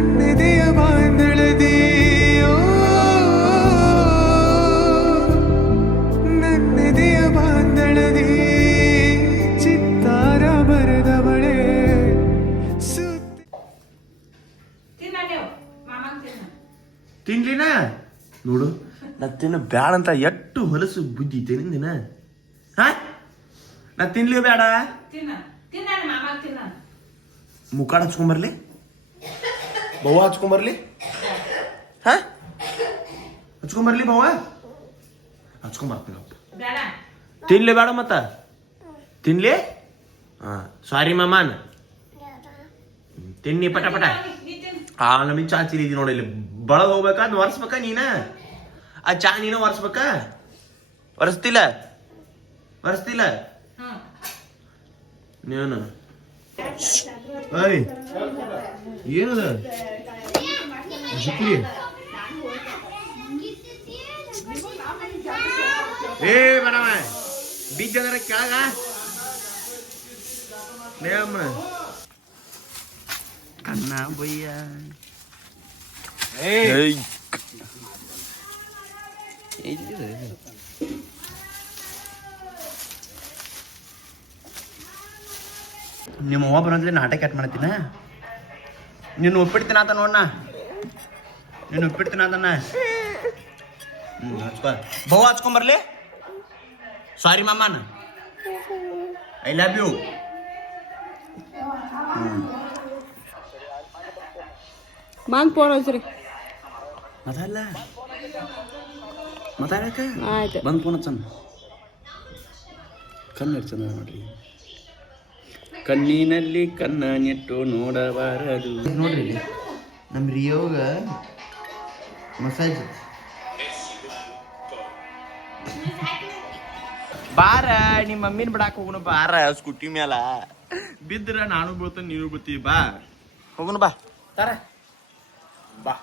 ನನ್ನೆದೆಯ ಬಾಂಧಳದಿ ನನ್ನೆದೆಯ ಬಾಂಧಳದಿ ಚಿತ್ತಾರ ಬರೆದವಳೆ ತಿನ್ಲಿನ ನೋಡು ನಾ ತಿನ್ನ ಬ್ಯಾಡ ಅಂತ ಎಷ್ಟು ಹೊಲಸು ಬುದ್ಧಿ ಐತೆ ನಿಂದಿನ ಹಾ ನಾ ತಿನ್ಲಿ ಬೇಡ ಮುಖಾಡ ಹಚ್ಕೊಂಬರ್ಲಿ ಬವ್ವ ಹಚ್ಕೊಂಬರ್ಲಿ ಹಾ ಹಚ್ಕೊಂಬರ್ಲಿ ಬವ್ವ ಹಚ್ಕೊಂಬರ್ತೀನಪ್ಪ ತಿನ್ಲಿ ಬೇಡ ಮತ್ತ ತಿನ್ಲಿ ಹಾ ಸಾರಿ ಮಾಮಾನ್ ತಿನ್ನಿ ಪಟ ಪಟ ನಮಗೆ ಚಾ ಚಿರಿದಿ ನೋಡಿ ಇಲ್ಲಿ ಬಳಗ ಹೋಗ್ಬೇಕಾ ಅದ್ ಒರ್ಸ್ಬೇಕಾ ನೀನ ಆ ಚಾ ನೀನ ಒರ್ಸ್ಬೇಕಾ ಒರೆಸ್ತಿಲ್ಲ ನೀನು ಏಯ್ ಏನದ ಜುಕ್ರಿ ಏ ಮೇಡಮ ಬೀಜ ಅದರ ಕೆಳಗ ನೇಮ ಕಣ್ಣ ಬಯ್ಯ ಏಯ್ ನಿಮ್ಮ ಅವ್ವ ಬರೋದ್ರೆ ನಾಟಕ ಯಾಕೆ ಮಾಡ್ತೀನ ನೀನು ಒಪ್ಪಿಡ್ತೀನಿ ಆತ ನೋಡಣ್ಣ ನೀನು ಒಪ್ಪಿಡ್ತೀನಿ ಆತಣ್ಣ ಹಚ್ಕೊ ಬವ್ವ ಹಚ್ಕೊಂಬರ್ಲಿ ಸಾರಿ ಮಾಮಾನ I love you Maang phone ಹಚ್ಚ್ರಿ ಮಾತಾಡಕ ಆಯ್ತು ಬಂದು ಫೋನ್ ಹಚ್ಚನ ಕಣ್ಣು ಚಂದ ನೋಡ್ರಿ ಕಣ್ಣಿನಲ್ಲಿ ಕಣ್ಣ ನೆಟ್ಟು ನೋಡಬಾರದು ನೋಡ್ರಿ ನಮ್ಮ ರಿಯೋಗ ಮಸಾಜ್ ಬಾರ ನಿಮ್ಮ ಮಮ್ಮಿನ ಬಿಡಾಕ ಹೋಗುಣ ಬಾರ ಸ್ಕೂಟಿ ಮ್ಯಾಲ ಬಿದ್ರ ನಾನು ಬೀಳ್ತಾನೆ ನೀನು ಬೀಳ್ತಿ ಬಾ ಹೋಗುಣ ಬಾ ತಾರ ಬಾ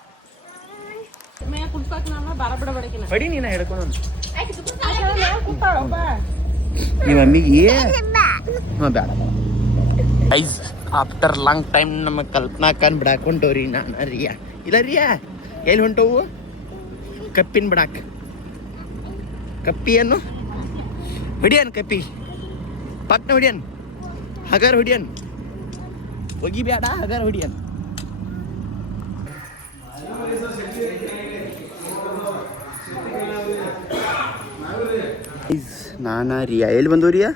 ಬಡಿ ನೀನ ಹೇಳ್ಕೊಂಡು ನಿಮ್ಮ ಮಮ್ಮಿಗೆ ಹಾಂ ಬೇಡ ಐಸ್ ಆಫ್ಟರ್ ಲಾಂಗ್ ಟೈಮ್ ನಮ್ಮ ಕಲ್ಪನಾ ಕಾನ್ ಬಿಡಾಕ್ ಹೊಂಟವ್ರಿ ನಾನು ರಿಯಾ ಇಲ್ಲ ರಿಯಾ ಎಲ್ಲಿ ಹೊಂಟವು ಕಪ್ಪಿನ ಬಿಡಾಕ ಕಪ್ಪಿಯನ್ನು ಹೊಡಿಯನ್ ಕಪ್ಪಿ ಪಟ್ನ ಹೊಡಿಯನ್ ಹಗರ್ ಹೊಡಿಯನ್ ಹೋಗಿ ಬೇಡ ಹಗರ್ ಹೊಡಿಯನ್ ನಾನಾ ರಿಯಾ ಎಲ್ಲಿ ಬಂದವು ರಿಯಾ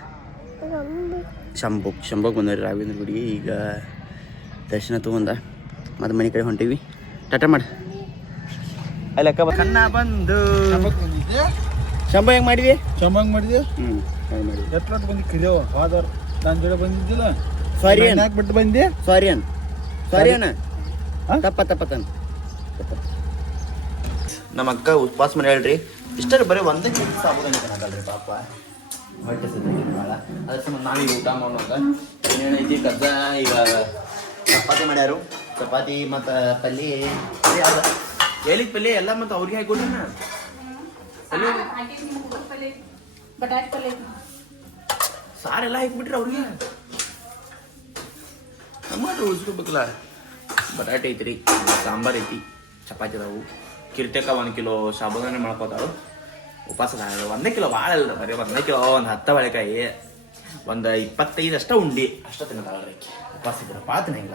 ಶಂಭೋಗ್ ಬಂದವ್ರಿ ರಾಘವೇಂದ್ರ ಗುಡಿ ಈಗ ದರ್ಶನ ತಗೊಂಡ ಮತ್ತೆ ಮನೆ ಕಡೆ ಹೊಂಟೀವಿ ಟಾಟಾ ಮಾಡಿ ಅಲ್ಲಕ್ಕ ಕನ್ನ ಬಂದು ಶಂಭ ಹೆಂಗೆ ಮಾಡಿವಿ ಮಾಡಿದ್ವಿ ಮಾಡಿ ಎಟ್ಲಾಟ್ ಬಂದು ಕಿರಿಯವ ಫಾದರ್ ನನ್ನ ಜೊತೆ ಬಂದಿದ್ದಿಲ್ಲ ಸಾರಿ ಯಾಕೆ ಬಿಟ್ಟು ಬಂದೆ ಸಾರಿ ಅಣ್ಣ ತಪ್ಪತ್ತನ್ ನಮ್ಮ ಅಕ್ಕ ಉಪವಾಸ ಮನೆ ಹೇಳ್ರಿ ಇಷ್ಟರ ಬರೀ ಒಂದೇ ಕೆಜಿ ಸಾಬೂನು ತಿನ್ನಕಲ್ರಿ ಪಾಪ ಹೊಟ್ಟೆ ಭಾಳ ಅದ್ರ ಸಂಬಂಧ ನಾವೀಗ ಊಟ ಮಾಡೋದ ಏನೇನೈತಿ ಕದ್ದ ಈಗ ಚಪಾತಿ ಮಾಡ್ಯಾರು ಚಪಾತಿ ಮತ್ತು ಪಲ್ಯ ಯಾವ್ದು ಎಲ್ಲಿಗೆ ಪಲ್ಯ ಎಲ್ಲ ಮತ್ತು ಅವ್ರಿಗೆ ಹಾಕೊಟ್ಟಿನ ಸಾರೆಲ್ಲ ಹಾಕ್ಬಿಟ್ರಿ ಅವ್ರಿಗೆ ಟಮಾಟೋ ಉಳಿಸ್ಕೋಬೇಕಲ್ಲ ಬಟಾಟೆ ಐತ್ರಿ ಸಾಂಬಾರು ಐತಿ ಚಪಾತಿ ಅದಾವು ಕಿರ್ತಕ 1 ಕಿಲೋ ಸಾಬೂದಾನೆ ಮಾಡ್ಕೋತಾಳು ಉಪವಾಸ ಒಂದೇ ಕಿಲೋ ಭಾಳ ಅಲ್ಲ ಬರೀ 1 ಕಿಲೋ ಒಂದು 10 ಬಾಳೆಕಾಯಿ ಒಂದು 25 ಅಷ್ಟ ಉಂಡಿ ಅಷ್ಟ ತಿನ್ನತಾಳ್ರಿ ಉಪವಾಸ ಇದ್ರೆ ಪಾತನ ಹಿಂಗ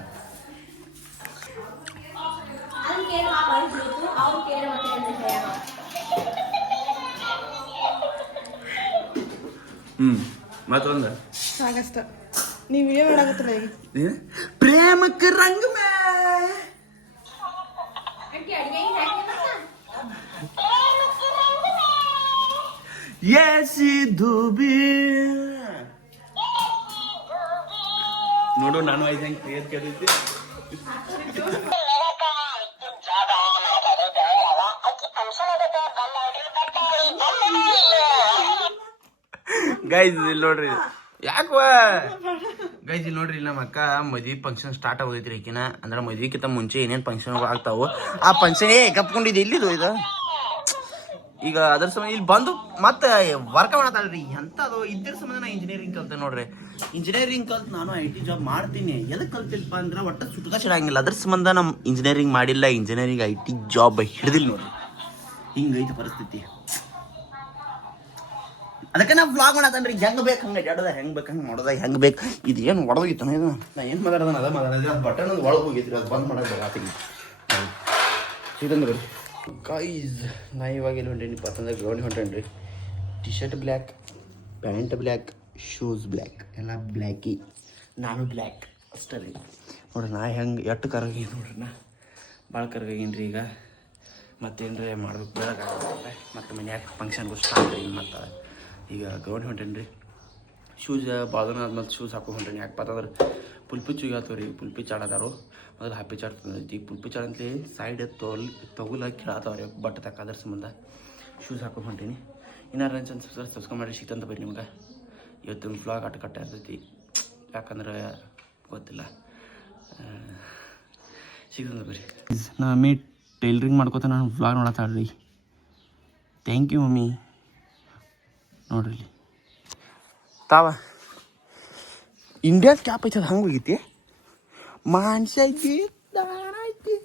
ಮತ್ತೊಂದು ಸಾಕಷ್ಟ ನೀವು ವಿಡಿಯೋ ಮಾಡಾಕತ್ತಿಲ್ಲ ಈಗ ಪ್ರೇಮಕ್ಕೆ ರಂಗ ನೋಡು ನಾನು ಐದು ಹೆಂಗೆ ಕ್ಲಿಯರ್ ಕೇಳಿದ್ದೆ ಗೈಸ್ ಇಲ್ಲಿ ನೋಡ್ರಿ ಯಾಕವ ಗೈಸ್ ಇಲ್ಲಿ ನೋಡ್ರಿ ನಮ್ಮ ಅಕ್ಕ ಮದ್ವಿ ಫಂಕ್ಷನ್ ಸ್ಟಾರ್ಟ್ ಆಗೋದೈತ್ರಿ ಈಕಿನ ಅಂದ್ರೆ ಮದ್ವಿಕ್ಕಿಂತ ಮುಂಚೆ ಏನೇನು ಫಂಕ್ಷನ್ ಆಗ್ತಾವು ಆ ಫಂಕ್ಷನ್ ಕಪ್ಕೊಂಡಿದ್ದು ಇಲ್ಲಿದು ಇದು ಈಗ ಅದ್ರ ಸಂಬಂಧ ಇಲ್ಲಿ ಬಂದು ಮತ್ತೆ ವರ್ಕ್ ಮಾಡತ್ತಾಳ್ರಿ ಎಂಥದ್ದು ಇದ್ರ ಸಂಬಂಧ ನಾ ಇಂಜಿನಿಯರಿಂಗ್ ಕಲ್ತೆ ನೋಡ್ರಿ. ಇಂಜಿನಿಯರಿಂಗ್ ಕಲ್ತು ನಾನು IT ಜಾಬ್ ಮಾಡ್ತೀನಿ. ಎದಕ್ಕೆ ಕಲ್ತಿಲ್ಪ ಅಂದ್ರೆ ಒಟ್ಟು ಸುಟ್ಟದ ಸಿಡಂಗಿಲ್ಲ. ಅದ್ರ ಸಂಬಂಧ ನಮ್ಮ ಇಂಜಿನಿಯರಿಂಗ್ ಮಾಡಿಲ್ಲ, ಇಂಜಿನಿಯರಿಂಗ್ IT ಜಾಬ್ ಹಿಡಿದಿಲ್ಲ ನೋಡ್ರಿ. ಹಿಂಗೈತಿ ಪರಿಸ್ಥಿತಿ. ಅದಕ್ಕೆ ನಾ ವ್ಲಾಗ್ ಮಾಡತ್ತನ್ರಿ. ಹೆಂಗೆ ಬೇಕು ಹಂಗೆ ಅಡ್ಯಾಡೋದ, ಹೆಂಗೆ ಬೇಕು ಹಂಗೆ ಮಾಡೋದ, ಹೆಂಗೆ ಬೇಕು. ಇದು ಏನು ಒಡೋಗಿತ್ತು ಇದು ನಾ ಏನು ಮಾತಾಡೋದನ್ನ ಅದ ಮಾತಾಡೋದು. ಅದು ಬಟನ್ ಒಂದು ಒಳಗೆ ಹೋಗಿತ್ರಿ, ಅದು ಬಂದ್ ಮಾಡೋದು ರಾತ್ರಿ ಇದೊಂದು ಬರೀ ಗೈಸ್. ನಾ ಇವಾಗ ಎಲ್ಲಿ ಹೊಂಟೇನಿ ಅಂತಂದ್ರೆ ಗ್ರೌಂಡ್ ಹೊಂಟೇನ್ರಿ. T shirt black, pant black, shoes black, ಎಲ್ಲ ಬ್ಲ್ಯಾಕಿ. ನಾನು ಬ್ಲ್ಯಾಕ್ ಅಷ್ಟೇ ರೀ. ನೋಡ್ರಿ ನಾ ಹೆಂಗೆ ಎಟ್ಟು ಕರಗೀನಿ ನೋಡ್ರಿ. ನಾ ಭಾಳ ಕರಗೀನಿ ರೀ. ಈಗ ಮತ್ತೇನ್ರಿ ಮಾಡ್ಬೇಕು, ಬೆಳಗಾಗುತ್ತೆ ಮತ್ತು ಮನ್ಯಾಗ ಫಂಕ್ಷನ್ಗೂ ಸ್ಟಾರ್ಟ್ ರೀ. ಮತ್ತು ಈಗ ಗ್ರೌಂಡ್ ಹೊಂಟೇನಿ ರೀ. ಶೂಸ್ ಬಾದನ ಆದ್ಮೇಲೆ ಶೂಸ್ ಹಾಕೊಂಡು ಹೊಂಟೇನಿ. ಯಾಕಪ್ಪ ಅಂತಂದ್ರೆ ಪುಲ್ಪಿ ಆತವ ರೀ. ಪುಲ್ಪಿ ಚಾಡದಾರು ಮೊದಲು ಹಾಪಿ ಚಾಟ್ ತಂದೈತಿ. ಪುಲ್ಪಿ ಚಾಟ್ ಅಂತಲೇ ಸೈಡ್ ತಗುಲಾಗಿ ಕೇಳತ್ತವ ರೀ ಬಟ್ ತಕ್ಕ. ಅದ್ರ ಸಂಬಂಧ ಶೂಸ್ ಹಾಕೊಂಡು ಹೊಂಟೀನಿ. ಇನ್ನಾರು ನನ್ನ ಸಬ್ಸ್ಕ್ರೈಬ್ ಮಾಡಿ ಸಿಕ್ತಂತ ಬರ್ರಿ ನಿಮ್ಗೆ. ಇವತ್ತೊಂದು ವ್ಲಾಗ್ ಕಟ್ಟ ಇರ್ತೈತಿ. ಯಾಕಂದ್ರೆ ಗೊತ್ತಿಲ್ಲ, ಸಿಗ್ತಂತ ಬರ್ರಿ. ನಾ ಮಮ್ಮಿ ಟೈಲರಿಂಗ್ ಮಾಡ್ಕೋತ ನಾನು ವ್ಲಾಗ್ ನೋಡತ್ತಾಳ್ರಿ. Thank you mummy. ನೋಡ್ರಿ ತಾವ ಇಂಡಿಯಾದ ಕ್ಯಾಪ್ ಐತಿ, ಅದು ಹಂಗೆ ಹೋಗೈತಿ. ಮಾನ್ಸ ಐತಿ, ದಾಣ ಐತಿ.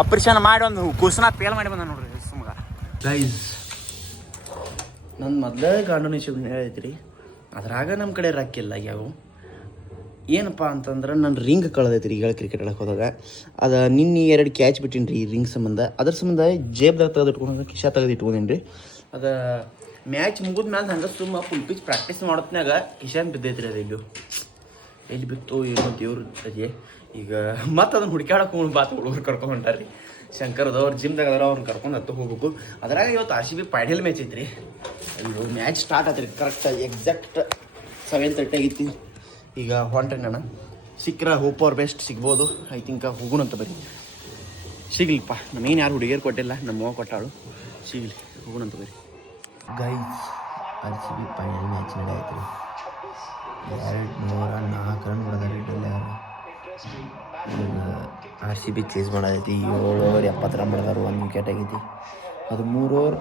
ಆಪರೇಷನ್ ಮಾಡಿ ಒಂದು ಕುಸ್ನ ಪೇಲ್ ಮಾಡಿ ಬಂದ ನೋಡ್ರಿ ಸುಮ್ಗ. ಗೈಸ್ ನನ್ನ ಮೊದಲೇ ಗಾಂಡೋನೇಷನ್ ಐತ್ರಿ. ಅದ್ರಾಗ ನಮ್ಮ ಕಡೆ ರೊಕ್ಕಿಲ್ಲ ಯಾವ ಏನಪ್ಪ ಅಂತಂದ್ರೆ ನನ್ನ ರಿಂಗ್ ಕಳೆದೈತಿ ರೀ. ಈಗ ಕ್ರಿಕೆಟ್ ಆಡಕ್ಕೆ ಹೋದಾಗ ಅದು ನಿನ್ನೆ 2 ಕ್ಯಾಚ್ ಬಿಟ್ಟಿನಿ ರೀ ರಿಂಗ್ ಸಂಬಂಧ. ಅದ್ರ ಸಂಬಂಧ ಜೇಬ್ದಾಗ ತೆಗೆದಿಟ್ಕೊಂಡು ಕಿಶಾ ತೆಗೆದು ಇಟ್ಕೊಂಡೇನಿ ರೀ. ಅದು ಮ್ಯಾಚ್ ಮುಗಿದ ಮ್ಯಾಲೆ ಹಂಗೆ ಸುಮ್ಮ ಫುಲ್ ಪಿಚ್ ಪ್ರಾಕ್ಟೀಸ್ ಮಾಡೋತ್ನಾಗ ಕಿಶಾನ್ ಬಿದ್ದೈತಿ ರೀ. ಅದು ಎಲ್ಲಿ ಬಿತ್ತು ಏನೋ ದೇವ್ರ ಸರಿ. ಈಗ ಮತ್ತೆ ಅದನ್ನು ಹುಡುಕಾಡಕ್ಕೆ ಹುಡುಗರು ಕರ್ಕೊಂಡು ಹೊಂಟಾರ ರೀ. ಶಂಕರ್ದವ್ರು ಜಿಮ್ದಾಗ ಅದಾರ, ಅವ್ರನ್ನ ಕರ್ಕೊಂಡು ಹತ್ತು ಹೋಗ್ಬೇಕು. ಅದ್ರಾಗ ಇವತ್ತು RCB ಫೈನಲ್ ಮ್ಯಾಚ್ ಐತ್ರಿ. ಅಯ್ಯೋ ಮ್ಯಾಚ್ ಸ್ಟಾರ್ಟ್ ಆತ್ರಿ ಕರೆಕ್ಟ್ ಎಕ್ಸಾಕ್ಟ್ 7:30 ಆಗೈತಿ. ಈಗ ಹೊಂಟ್ರಿ ನಾನು. ಸಿಕ್ಕರೆ ಹೋಪ್ ಅವ್ರ ಬೆಸ್ಟ್ ಸಿಗ್ಬೋದು. ಐ ಥಿಂಕ್ ಹೋಗೋಣ ಅಂತ ಬರೀ. ಸಿಗ್ಲಿಪ್ಪ, ನಮಗೇನು ಯಾರು ಹುಡುಗಿಯರು ಕೊಟ್ಟಿಲ್ಲ, ನಮ್ಮ ಅವ್ವ ಕೊಟ್ಟಾಳು. ಸಿಗಲಿ, ಹೋಗೋಣ ಅಂತ ಬರೀ. ಗೈಸ್ RCB ಫೈನಲ್ ಮ್ಯಾಚ್ ನಡೆಯೈತ್ರಿ. 204 ರನ್ ಹೊಡೆದಾರೆ ಇಡಲ್ಲ. ಈಗ RCB ಚೇಸ್ ಮಾಡೈತಿ. 7 ಓವರ್ 70 ರನ್ ಹೊಡೆದಾರು. 1 ವಿಕೆಟ್ ಆಗೈತಿ. ಅದು 3 ಓವರ್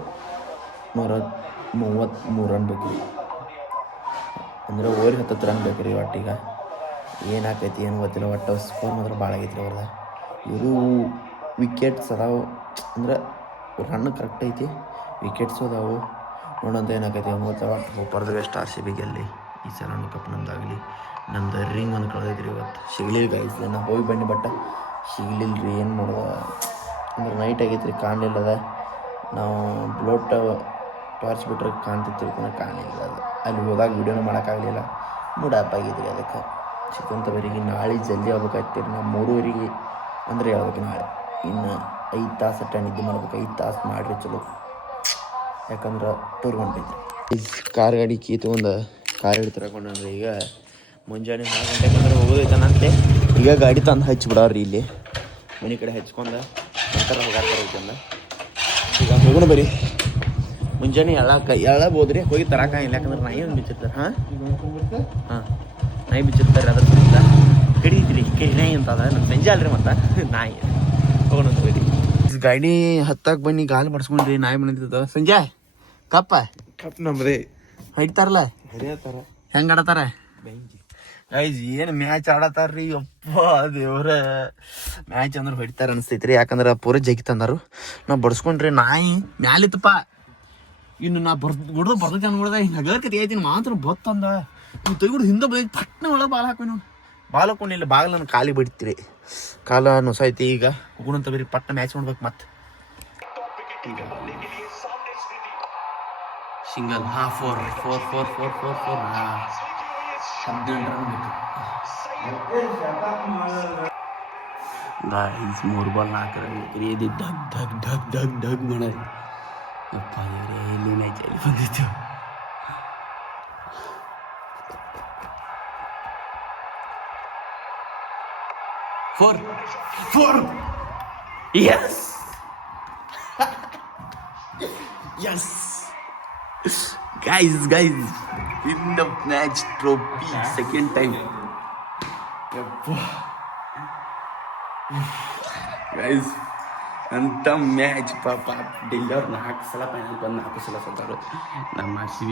133 ರನ್ ಬೇಕು ರೀ. ಅಂದ್ರೆ ಓವರಿಗೆ 10 ರನ್ ಬೇಕು ರೀ. ಒಟ್ಟಿಗೆ ಏನಾಕೈತಿ ಏನು ಗೊತ್ತಿಲ್ಲ. ಒಟ್ಟು ಸ್ಕೋರ್ ಮಾತ್ರ ಭಾಳ ಆಗೈತಿ ರೀ ಅವ್ರದ್ದು. ಇವರು ವಿಕೆಟ್ಸ್ ಅದಾವು ಅಂದ್ರೆ ರನ್ ಕರೆಕ್ಟ್ ಐತಿ, ವಿಕೆಟ್ಸು ಅದಾವು. ನೋಡೋಂತ ಏನಾಕೈತಿ ಒಟ್ಟು ಒಬ್ಬರದು ಬೆಸ್ಟ್ RCB ಗೆಲ್ಲಿ ಈ ಸಲ ಕಪ್ ನಮ್ದಾಗಲಿ. ನಮ್ದು ರಿಂಗ್ ಒಂದು ಕಳೆದೈತಿ ರೀ ಇವತ್ತು. ಸಿಗ್ಲಿಲ್ಲ ಗೈಸ್. ನಾನು ಹೋಗಿ ಬನ್ನಿ ಬಟ್ ಸಿಗ್ಲಿಲ್ಲ ರೀ. ಏನು ಮಾಡೋದು ಅಂದ್ರೆ ನೈಟ್ ಆಗೈತಿ ರೀ, ಕಾಣಲಿಲ್ಲ. ಅದ ನಾವು ಬ್ಲೋಟ್ ಟಾರ್ಚ್ ಬಿಟ್ರೆ ಕಾಣ್ತಿತ್ತು, ಕಾಣಲಿಲ್ಲ. ಅದು ಅಲ್ಲಿ ಹೋದಾಗ ವೀಡಿಯೋನೂ ಮಾಡೋಕ್ಕಾಗಲಿಲ್ಲ. ಮೂಡ್ ಆಪ್ ಆಗಿದ್ರಿ. ಅದಕ್ಕೆ ಸಿಕ್ಕಂತ ಬರೀಗೆ ನಾಳೆ ಜಲ್ದಿ ಹೋಗ್ಬೇಕಾಗ್ತೀರಿ. ನಾವು 3:30 ಅಂದರೆ ಹೇಳ್ಬೇಕು. ನಾಳೆ ಇನ್ನು 5 ತಾಸು ಅಟ್ಟ ನಿದ್ದೆ ಮಾಡ್ಬೇಕು. 5 ತಾಸು ಮಾಡಿರಿ ಚಲೋ. ಯಾಕಂದ್ರೆ ಟೂರ್ ಹೊಂಟೈತಿ. ಕಾರ್ ಗಾಡಿ ಕೀ ತೊಗೊಂಡು ಕಾರ್ ಗಾಡಿ ತಗೊಂಡ್ರಿ. ಈಗ ಮುಂಜಾನೆ 4 ಗಂಟೆಗೆ ಅಂದ್ರೆ ಹೋಗೋದೈತನಂತೆ. ಈಗ ಗಾಡಿ ತಂದು ಹಚ್ಚಿಬಿಡವ್ರಿ ಇಲ್ಲಿ ಮನೆ ಕಡೆ ಹಚ್ಕೊಂಡು ನಂತರ ಹೋಗಾಕೈತಂದ. ಈಗ ಹೋಗೋಣ ಬರೀ. ಮುಂಜಾನೆ ಎಳಬೋದ್ರಿ, ಹೋಗಿ ತರಕಾಗಿಲ್ಲ. ಯಾಕಂದ್ರೆ ನಾಯಿ ಒಂದು ಬಿಚ್ಚಿರ್ತಾರೆ. ನಾಯಿ ಬಿಚ್ಚಿರ್ತಾರೆ. ಅದ್ರ ಕಡಿದ್ರಿ ನಾಯಿ ಅಂತ ಅದ. ನಮ್ಮ ಸಂಜೆ ಅಲ್ರಿ ಮತ್ತೆ ನಾಯಿ. ಹೋಗೋಣ ಬರೀ. ಗಾಡಿ ಹತ್ತಾಗ ಬನ್ನಿ, ಗಾಲಿ ಬಡ್ಸ್ಕೊಂಡ್ರಿ. ನಾಯಿ ಮನಿದ ಸಂಜೆ ಕಪ್ಪ ನಮ್ದೇ ಹಿಡ್ತಾರಲ್ಲ, ಹೆಂಗೆ ಆಡತಾರ ಗೈಸ್. ಏನು ಮ್ಯಾಚ್ ಆಡತಾರ್ರಿ ಅಪ್ಪ ದೇವ್ರ. ಮ್ಯಾಚ್ ಅಂದ್ರೆ ಹೊಡಿತಾರ ಅನಿಸ್ತೈತ್ರಿ. ಯಾಕಂದ್ರೆ ಪೂರ ಜಗಿ ತಂದಾರು. ನಾವು ಬಡ್ಸ್ಕೊಂಡ್ರಿ ನಾಯಿ ಮ್ಯಾಲಿತ್ತಪ್ಪ. ಇನ್ನು ನಾ ಬರ್ತೈತಿ ನೋಡ್ದೆ ಹಿಂಗೆ ಹಗರ್ಕತಿ ಆಯ್ತೀನಿ ಮಾತ್ರ ಬತ್ತಂದ. ನೀವು ತೆಗಿಬಿಡು ಹಿಂದೆ ಬಂದು ಪಟ್ನ ಒಳಗೆ ಬಾಲ್ ಹಾಕಿ ನಾವು ಬಾಲ್ ಹಾಕೊಂಡಿಲ್ಲ. ಬಾಗಿಲನ್ನು ಖಾಲಿ ಬಿಡ್ತೀರಿ. ಕಾಲ ನೊಸೈತಿ. ಈಗ ಹೋಗೋಣಂತ ಬರೀ ಪಟ್ನ ಮ್ಯಾಚ್ ನೋಡ್ಬೇಕು. ಮತ್ತೆ ಸಿಂಗಲ್ 4 17 ರನ್ ಬೇಕು ಗೈಸ್. 3 ಬಾಲ್ 4 ರನ್ ಬೇಕ್ರಿ. ಇದು ಢಗ್ ಢಗ್ ಢಗ್ ಢಗ್ ಢಗ್ ಮಾಡೋದು. ಅಪ್ಪ ದೇವ್ರೆ, ಎಲ್ಲಿ ಮ್ಯಾಚ್ ಎಲ್ಲಿ ಬಂದಿತ್ತು. Four yes guys in the match trophy second time. Guys ಅಂತ ಮ್ಯಾಚ್ ಪಾಪ ಡೆಲ್ಲಿ ಅವ್ರು 4 ಸಲ ಫೈನಲ್ ಬಂದು 4 ಸಲ ಸೋತಾರು. ನಮ್ಮ RCB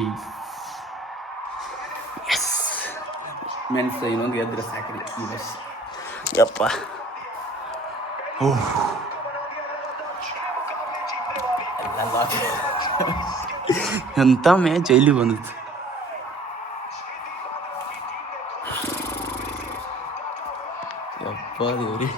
ಎಸ್ ಮೆನ್ಸ್ ಇನ್ನೊಂದು ಗೆದ್ರೆ ಸಾಕ್ರಿ ಈ ವರ್ಷ. ಯಪ್ಪ ಎಂಥ ಮ್ಯಾಚ್ ಎಲ್ಲಿ ಬಂದಿತ್ತು. ಯಪ್ಪ ದೇವ್ರಿ